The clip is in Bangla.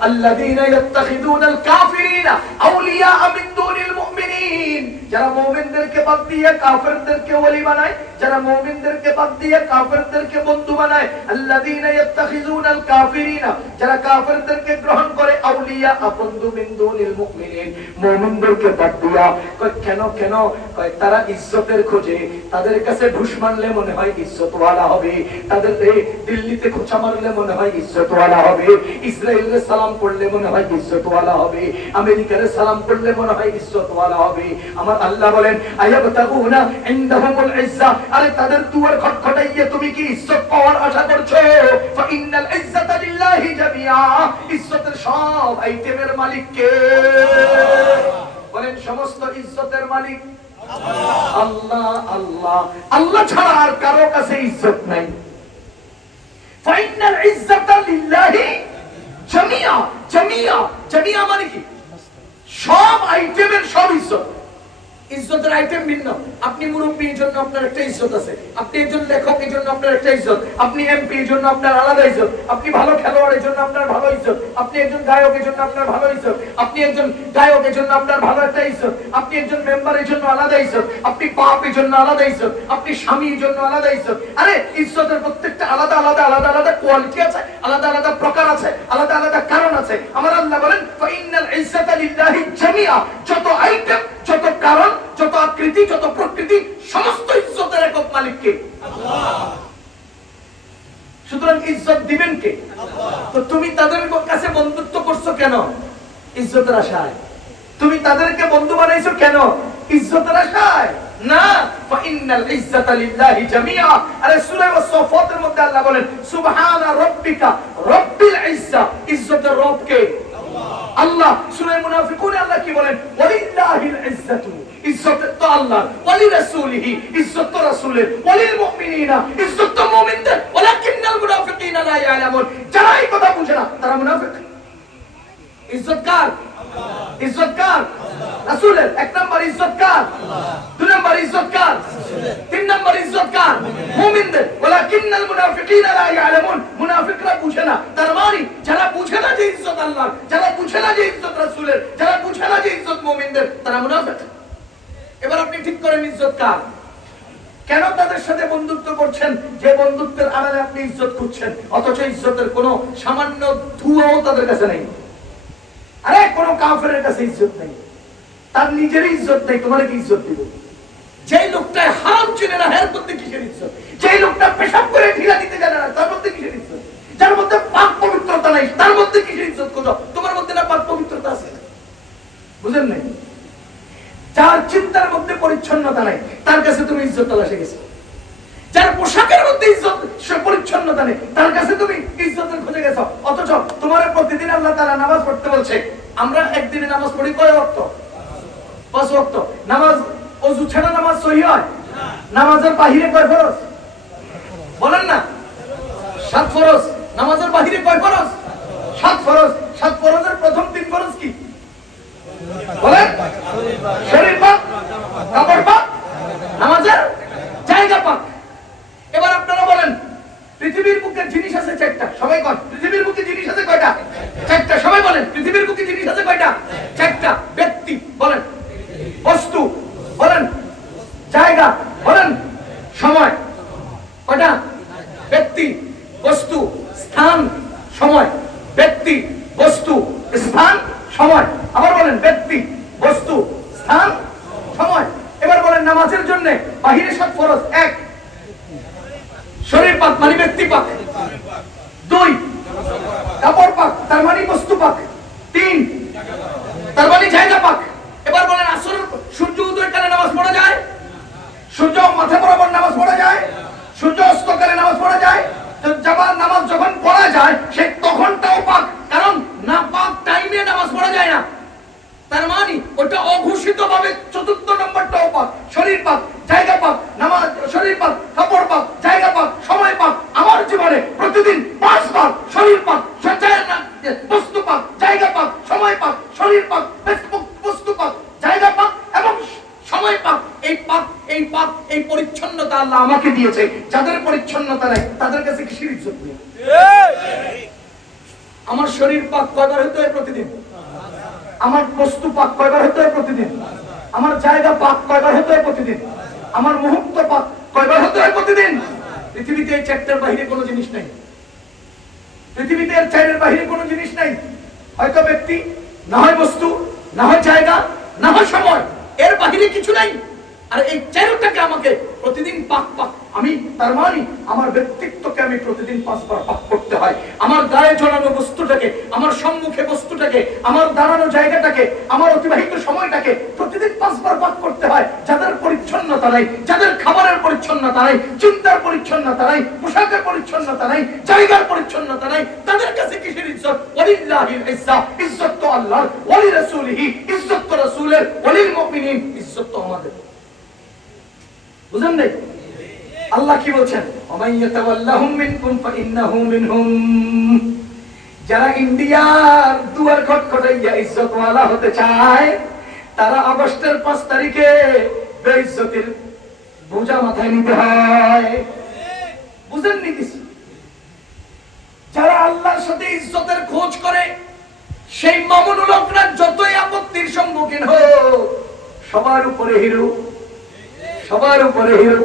আল্লাযীনা ইয়াত্তাখিযুনাল কাফিরিনা আউলিয়া মিন দুনিল মুমিনিন যারা মুমিনদেরকে বাদ দিয়ে কাফেরদেরকে ওলি বানায়, যারা মুমিনদেরকে বাদ দিয়ে কাফেরদেরকে বন্ধু বানায়, আল্লাযীনা ইয়াত্তাখিযুনাল কাফিরিনা, যারা কাফেরদেরকে গ্রহণ করে, আউলিয়া বন্ধু মিন দুনিল মুমিনিন। মুমিনদেরকে বাদ দিয়া, কয়, কেন কেন? কয়, তারা ইজ্জতের খোঁজে, তাদের কাছে ঘুষ মারলে মনে হয় ইজ্জতওয়ালা হবে, তাদের দিল্লিতে খোঁচা মারলে মনে হয় ইজ্জতওয়ালা হবে, ইসরায়েলে সালাম করলে মনে হয় ইজ্জতওয়ালা হবে আমেরিকারে সালাম করলে মনে হয় ইজ্জতওয়ালা হবে, আমার আল্লাহ বলেন, আয়াবতাগুনা ইনদাহুমুল ইজ্জা আরে তাদের দুয়ার খটখটাইয়ে তুমি কি ইজ্জত পাওয়ার আশা করছ? ফা ইন্নাল ইজ্জাতা লিল্লাহি জামিআ ইজ্জতের সব আইটেমের মালিক কে বলেন, সমস্ত ইজ্জতের মালিক আল্লাহ আল্লাহ আল্লাহ ছাড়া আর কারও কাছে ইজ্জত নাই। ফাইনাল ইজ্জাতা লিল্লাহি জামিয়া জামিয়া জামিয়া মানে কি? সব আইটেমের সব ইজ্জত। ইজ্জতের আইটেম ভিন্ন। আপনি মুরব্বী এই জন্য আপনার একটা ইজ্জত আছে। আপনি একজন লেখক, এই জন্য আপনার একটা ইজ্জত। আপনি এমপি এই জন্য আপনার আলাদা ইজ্জত। আপনি ভালো খেলোয়াড়, এই জন্য আপনার ভালো ইজ্জত। আপনি একজন গায়ক, এই জন্য আপনার ভালো ইজ্জত। আপনি একজন গায়ক, এই জন্য আপনার ভালো একটা ইজ্জত। আপনি একজন মেম্বার এই জন্য আলাদা ইজ্জত। আপনি বাপ, এই জন্য আলাদা ইজ্জত। আপনি স্বামী জন্য আলাদা ইজ্জত। আরে, ইজ্জতের প্রত্যেকটা আলাদা আলাদা আলাদা আলাদা কোয়ালিটি আছে, আলাদা আলাদা প্রকার আছে, আলাদা আলাদা কারণ আছে। আমার আল্লাহ বলেন যত আইটেম যত কারণ আকৃতি যত প্রকৃতি, সমস্ত ইজ্জতের একক মালিককে। সুতরাং ইজ্জত দিবেন কে? তো তুমি তাদের কাছে বন্ধুত্ব করছ কেন? ইজ্জতের আশায়। তুমি তাদেরকে বন্ধু বানাইছো কেন? ইজ্জতের আশায়। না ফাইনাল লিল্লাহি আরে সূরা মধ্যে আল্লাহ বলেন, সুবহানা ইজ্জা। ইজ্জতের রব কে? আল্লাহ। সূরা আল্লাহ কি বলেন? ওয়ালিল্লাহিল ইজ্জাতু। ইজ্জত তো আল্লাহ ওয়ালি রাসূলিহি ইজ্জত তো রাসূলের ওয়ালিল মুমিনিনা ইজ্জত তো মুমিনদের। ওয়ালাকিন্নাল মুনাফিকিনা লা ইয়ালামুন। যারা এই কথা বুঝে না তারা মুনাফিক। ইজ্জত কার? ইজ্জত কার? রাসূলের। এক নাম্বার ইজ্জত কার? দুই নাম্বার ইজ্জত কার? তিন নাম্বার ইজ্জত কার মুমিনদের ওয়ালাকিন্নাল মুনাফিকিনা লা ইয়ালামুন মুনাফিকরা বুঝে না তার মানে যারা বুঝে না যে ইজ্জত আল্লাহ যারা বুঝে না যে ইজ্জত রাসূলের যারা বুঝে না যে ইজ্জত মুমিনদের তারা মুনাফিক এবার আপনি ঠিক করেন, ইজ্জত কার? কেন তাদের সাথে বন্ধুত্ব করছেন? যে বন্ধুত্বের আড়ালে আপনি ইজ্জত করছেন অথচ ইজ্জতের কোনো সামান্য ধুয়াও তাদের কাছে নেই। আরে, কোনো কাফেরের কাছে ইজ্জত নেই। তার নিজের ইজ্জত নেই, তোমার কি ইজ্জত দিব যেই লোকটা হারাম চিনে না, এর মধ্যে কিসের ইজ্জত? যেই লোকটা পেশাব করে ঢিলা দিতে জানে না, তার মধ্যে কিসের ইজ্জত? যার মধ্যে পাক পবিত্রতা নাই, তার মধ্যে কিসের ইজ্জত খোঁজো তোমার মধ্যে না পাক পবিত্রতা আছে বুঝেন নাই যার চিন্তার মধ্যে পরিচ্ছন্নতা নাই তার কাছে তুমি ইজ্জত তালাশে গেছো যার পোশাকের মধ্যে ইজ্জত সে পরিচ্ছন্নতা নেই তার কাছে তুমি ইজ্জতের খুঁজে গেছো। অথচ তোমার প্রতিদিন আল্লাহ তারা নামাজ পড়তে বলছে, আমরা একদিনে নামাজ পড়ি কয় ওয়াক্ত? পাঁচ ওয়াক্ত। নামাজ, অজু ছাড়া নামাজ সহি হয়? নামাজের বাহিরে কয় ফরজ? বলেন না। সাত ফরজ। নামাজের বাহিরে কয় ফরজ? সাত ফরজ। সাত ফরজের প্রথম তিন ফরজ কি? বলেন। শরীর পাক কাপড় পাক নামাজের জায়গা পাক এবার আপনারা বলেন পৃথিবীর বুকে জিনিস আছে চারটা সবাই কন পৃথিবীর বুকে জিনিস আছে কয়টা চারটা সবাই বলেন পৃথিবীর বুকে জিনিস আছে কয়টা চারটা ব্যক্তি বলেন বস্তু বলেন জায়গা বলেন সময় কয়টা ব্যক্তি বস্তু স্থান সময় ব্যক্তি বস্তু, স্থান, সময়। আবার বলেন ব্যক্তি, বস্তু, স্থান, সময়। এবার বলেন নামাজের জন্য বাহিরে সব ফরজ, এক। শরীর পাক মানে ব্যক্তি পাক দুই কাপড় পাক তার মানে বস্তু পাক তিন তার মানে জায়গা পাক এবার বলেন আসর সূর্য উদয়কালে নামাজ পড়া যায় সূর্য মাথা বরাবর নামাজ পড়া যায় সূর্য অস্তকালে নামাজ পড়া যায় তো যাবার নামাজ যখন পড়া যায় সে তখনটাও পাক কারণ না পাক টাইমে নামাজ পড়া যায় না তার মানে ওটা অঘোষিত ভাবে চতুর্থ নম্বরটাও পাক শরীর পাক, জায়গা পাক, নামাজ, শরীর পাক, কাপড় পাক, জায়গা পাক, সময় পাক, আমার জীবনে প্রতিদিন পাঁচবার শরীর না বস্তু পাক, জায়গা পাক, সময় পাক, শরীর পাক বস্তু পাক, জায়গা পাক এবং সময় পাক, এই পাক এই পাক, এই পরিচ্ছন্নতা আল্লাহ আমাকে দিয়েছে। যাদের পরিচ্ছন্নতা নেই, তাদের কাছে আমার শরীর পাক কয়বার হতে হয় প্রতিদিন? আমার বস্তু পাক কয়বার হতে হয় প্রতিদিন? আমার জায়গা পাক কয়বার হতে হয় প্রতিদিন। আমার মুহূর্ত পাক কয়বার হতে হয় প্রতিদিন। পৃথিবীতে এই চারটার বাইরে কোনো জিনিস নাই। পৃথিবীতে এর চারের বাইরে কোনো জিনিস নাই। হয়তো ব্যক্তি, না হয় বস্তু, না হয় জায়গা, না হয় সময়, এর বাহিরে কিছু নাই। আর এই চারটাকে আমাকে প্রতিদিন পাক পাক আমি, তার মানে আমার ব্যক্তিত্বকে আমি প্রতিদিন পাঁচবার পাক করতে হয়। আমার গায়ে জড়ানো বস্তুটাকে, আমার সম্মুখে বস্তুটাকে, আমার দাঁড়ানো জায়গাটাকে, আমার অতিবাহিত সময়টাকে প্রতিদিন পাঁচবার পাক করতে হয়। যাদের পরিচ্ছন্নতা নাই, যাদের খাবারের পরিচ্ছন্নতা নাই, চিন্তার পরিচ্ছন্নতা নাই, পোশাকের পরিচ্ছন্নতা নাই, জায়গার পরিচ্ছন্নতা নাই, তাদের কাছে কিসের ইজ্জত? ওয়ালিল্লাহিল ইজ্জা ইজ্জত তো আল্লাহর ওয়ালি রাসূলিহি ইজ্জত তো রাসূলের, ওয়ালিল মুমিনিন, ইজ্জত তো আমাদের। বুঝেন নাই? আল্লাহ কি বলছেন? যারা ইন্ডিয়ার দুয়ার খটখটাইয়া ইজ্জতওয়ালা হতে চায়, তারা আগস্টের পাঁচ তারিখে বেইজ্জতির বোঝা মাথায় নিতে হয়। বুঝেননি যারা আল্লাহর সাথে ইজ্জতের খোঁজ করে, সেই মামুনুল যতই আপত্তির সম্মুখীন হোক, সবার উপরে হিরো, সবার উপরে হিরো।